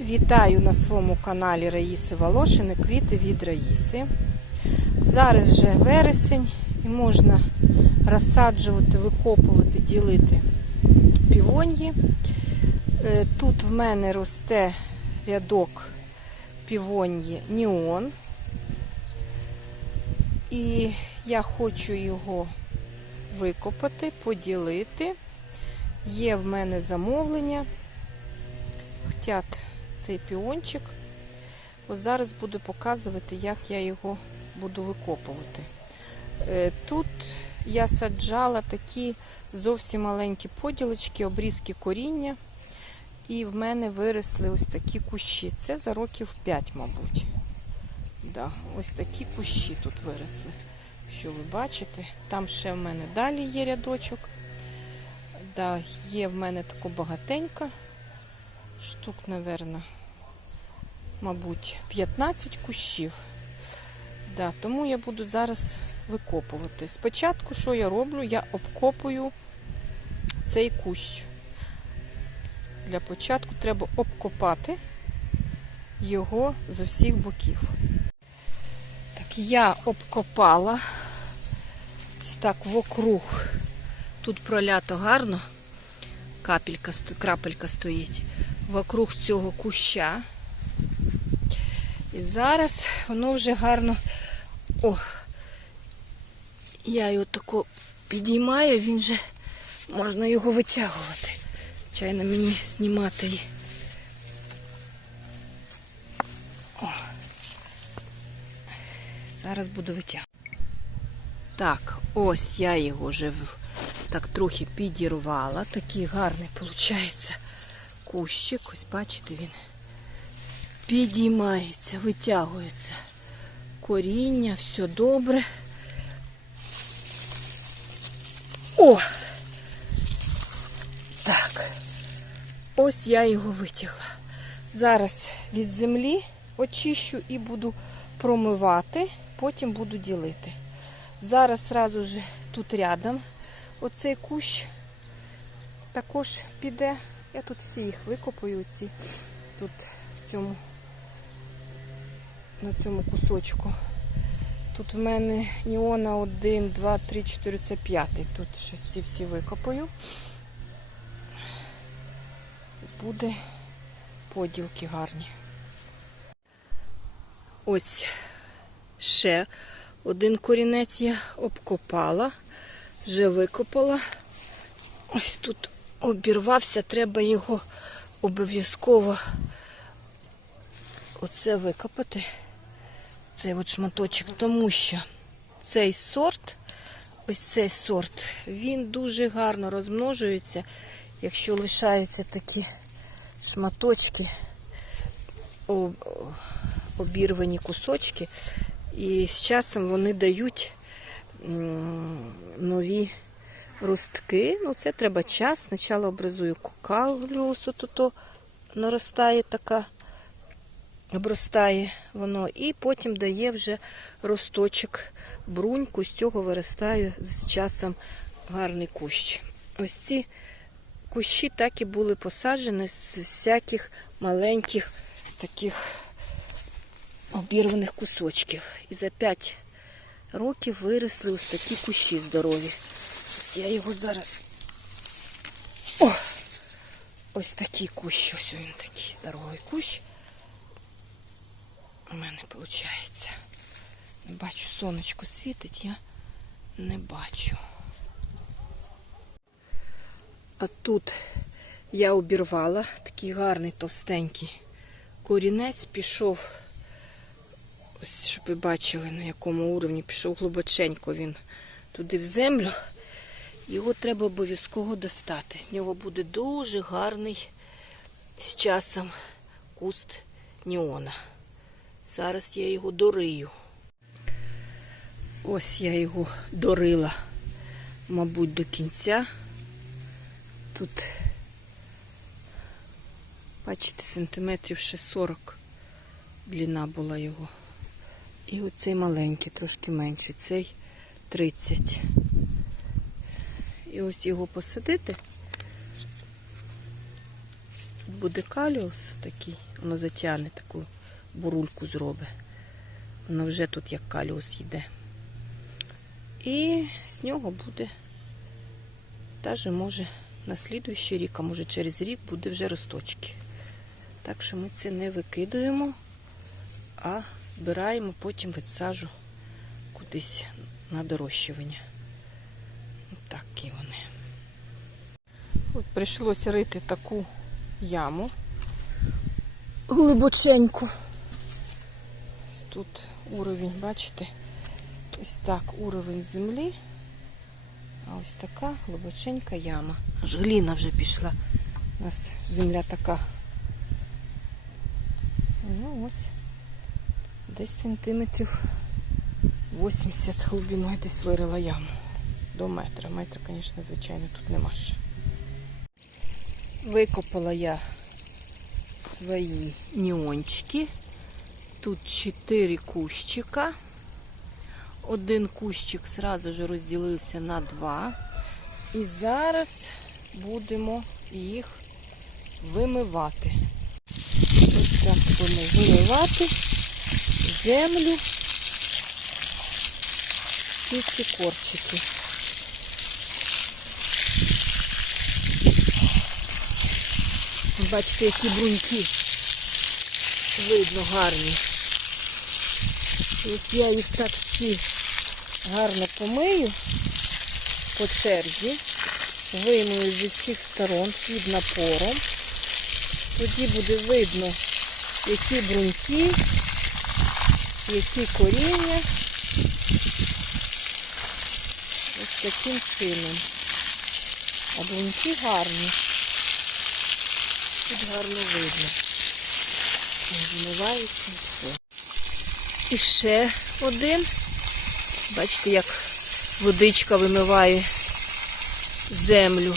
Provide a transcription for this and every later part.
Вітаю на своєму каналі Раїси Волошини, квіти від Раїси. Зараз вже вересень і можна розсаджувати, викопувати, ділити півоньї. Е, Тут в мене росте рядок півоньї Ніон. І я хочу його викопати, поділити. Є в мене замовлення. Хотять цей піончик. Ось зараз буду показувати, як я його буду викопувати. Е, Тут я саджала такі зовсім маленькі поділочки, обрізки коріння. І в мене виросли ось такі кущі. Це за років 5, мабуть. Да, ось такі кущі тут виросли. Що ви бачите? Там ще в мене далі є рядочок. Да, є в мене тако багатенько. Штук, напевно, мабуть, 15 кущів. Да, тому я буду зараз викопувати. Спочатку, що я роблю? Я обкопую цей кущ. Для початку треба обкопати його з усіх боків. Так, я обкопала ось так вокруг. Тут пролято гарно, капелька, крапелька стоїть вокруг цього куща. І зараз воно вже гарно. О, я його тако підіймаю, він вже можна його витягувати. Чайно мені знімати. її. О. Зараз буду витягувати. Так, ось я його вже так трохи підірвала. Такий гарний виходить кущик. Ось бачите, він підіймається, витягується. Коріння, все добре. О! Так. Ось я його витягла. Зараз від землі очищу і буду промивати, потім буду ділити. Зараз сразу же тут рядом оцей кущ також піде. Я тут всі їх викопаю, ці тут в цьому, на цьому кусочку. Тут в мене Ніона 1, 2, 3, 4, це п'ятий. Тут ще ці всі викопаю. Буде поділки гарні. Ось ще один корінець я обкопала, вже викопала. Ось тут обірвався, треба його обов'язково оце викопати. Цей от шматочок, тому що цей сорт, ось цей сорт, він дуже гарно розмножується, якщо лишаються такі шматочки, обірвані кусочки, і з часом вони дають нові ростки. Ну, це треба час. Спочатку образую то, то наростає така, обростає воно, і потім дає вже росточок бруньку, з цього виростає з часом гарний кущ. Ось ці кущі так і були посаджені з всяких маленьких таких обірваних кусочків. І за 5 років виросли ось такі кущі здорові. Я його зараз. О! Ось такий кущ. Ось він такий здоровий кущ. У мене виходить. Не бачу, сонечко світить, я не бачу. А тут я обірвала такий гарний товстенький корінець, пішов, ось щоб ви бачили, на якому уровні пішов глибоченько він туди в землю. Його треба обов'язково достати. З нього буде дуже гарний з часом куст Ніона. Зараз я його дорию. Ось я його дорила, мабуть, до кінця. Тут, бачите, сантиметрів ще 40 длина була його. І оцей маленький, трошки менший, цей 30. І ось його посадити буде каліус такий, воно затягне таку бурульку зробить. Воно вже тут як каліус йде. І з нього буде, навіть може на слідуючий рік, а може через рік буде вже росточки. Так що ми це не викидуємо, а збираємо, потім відсаджу кудись на дорощування. Такі вони. От прийшлося рити таку яму глибоченьку. Тут уровень, бачите? Ось так уровень землі. А ось така глибоченька яма. Аж гліна вже пішла. У нас земля така. Ну ось. Десь сантиметрів 80 глибиною десь вирила яму. До метра. Метра, звісно, звичайно, тут нема ще. Викопала я свої неончики. Тут 4 кущика. Один кущик сразу же розділився на два. І зараз будемо їх вимивати. Ось так будемо вимивати землю. Всі ці корчики. Бачите, які бруньки видно гарні. Ось я їх так всі гарно помию по черзі, вимию зі всіх сторон під напором. Тоді буде видно, які бруньки, які коріння. Ось таким чином. А бруньки гарні. Тут гарно видно. Змивається все. І ще один. Бачите, як водичка вимиває землю.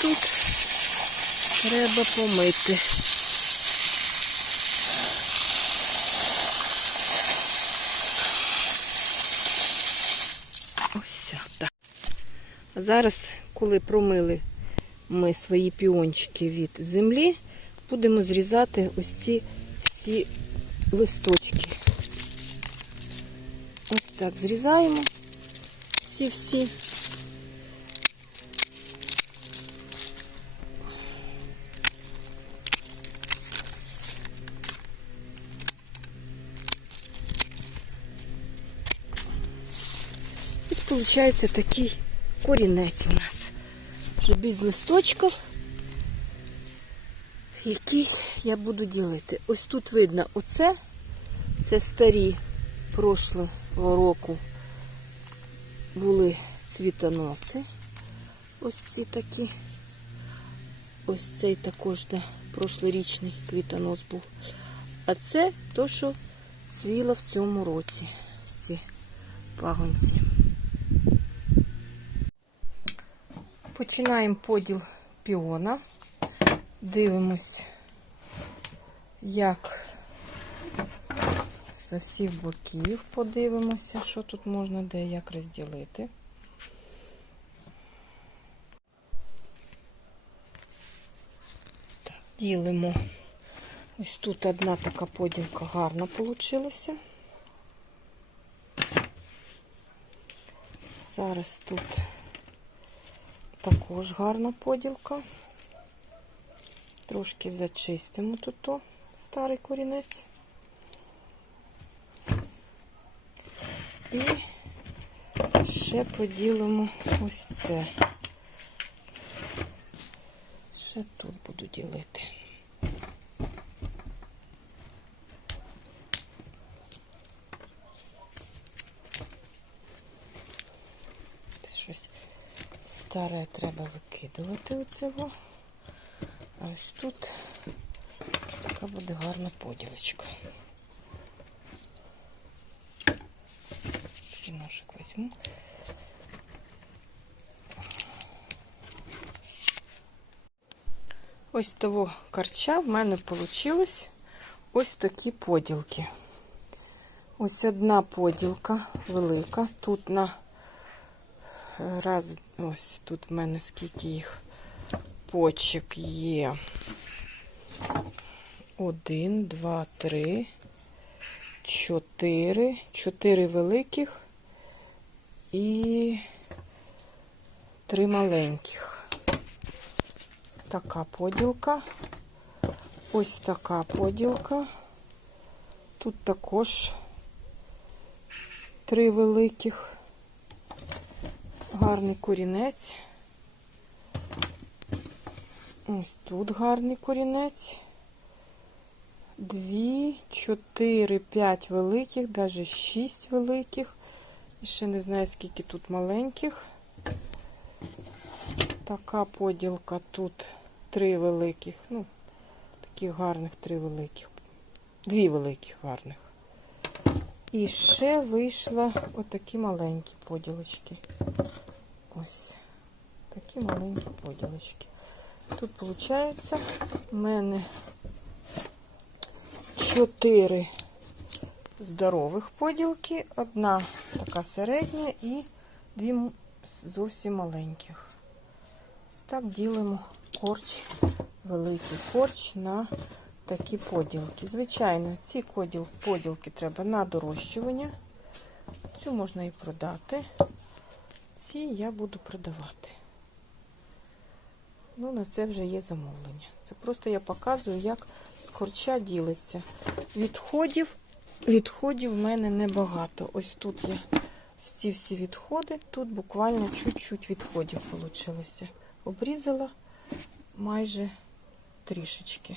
Тут треба помити. Ось так. Зараз, коли промили ми свої піончики від землі, будемо зрізати ось ці всі листочки. Ось так зрізаємо всі-всі. Виходить такий корінець у нас. Вже без листочків, які я буду ділити. Ось тут видно оце, це старі прошлого року були цвітоноси. Ось ці такі. Ось цей також, де прошлорічний квітонос був. А це то, що цвіло в цьому році. Ці пагонці. Починаємо поділ піона. Дивимось, як з усіх боків подивимося, що тут можна де як розділити. Так, ділимо. Ось тут одна така поділка гарна вийшла. Зараз тут також гарна поділка. Трошки зачистимо тут то, старий корінець. І ще поділимо ось це. Ще тут буду ділити. Це щось старе треба викидувати оцього. А ось тут така буде гарна поділочка. Ножик візьму. Ось того карча в мене вийшло ось такі поділки. Ось одна поділка велика. Тут на раз, ось тут в мене скільки їх почек є. Один, два, три, чотири. Чотири великих і три маленьких. Така поділка. Ось така поділка. Тут також три великих. Гарний корінець. Ось тут гарний корінець. Дві, чотири, п'ять великих, навіть шість великих. І ще не знаю, скільки тут маленьких. Така поділка тут три великих. Ну, таких гарних три великих. Дві великих гарних. І ще вийшла отакі маленькі поділочки. Ось такі маленькі поділочки. Тут, виходить, в мене чотири здорових поділки, одна така середня і дві зовсім маленьких. Ось так ділимо корч, великий корч на такі поділки. Звичайно, ці поділки треба на дорощування. Цю можна і продати. Ці я буду продавати. Ну, на це вже є замовлення. Це просто я показую, як з корча ділиться. Відходів, відходів в мене небагато. Ось тут є ці всі відходи. Тут буквально чуть-чуть відходів вийшло. Обрізала майже трішечки.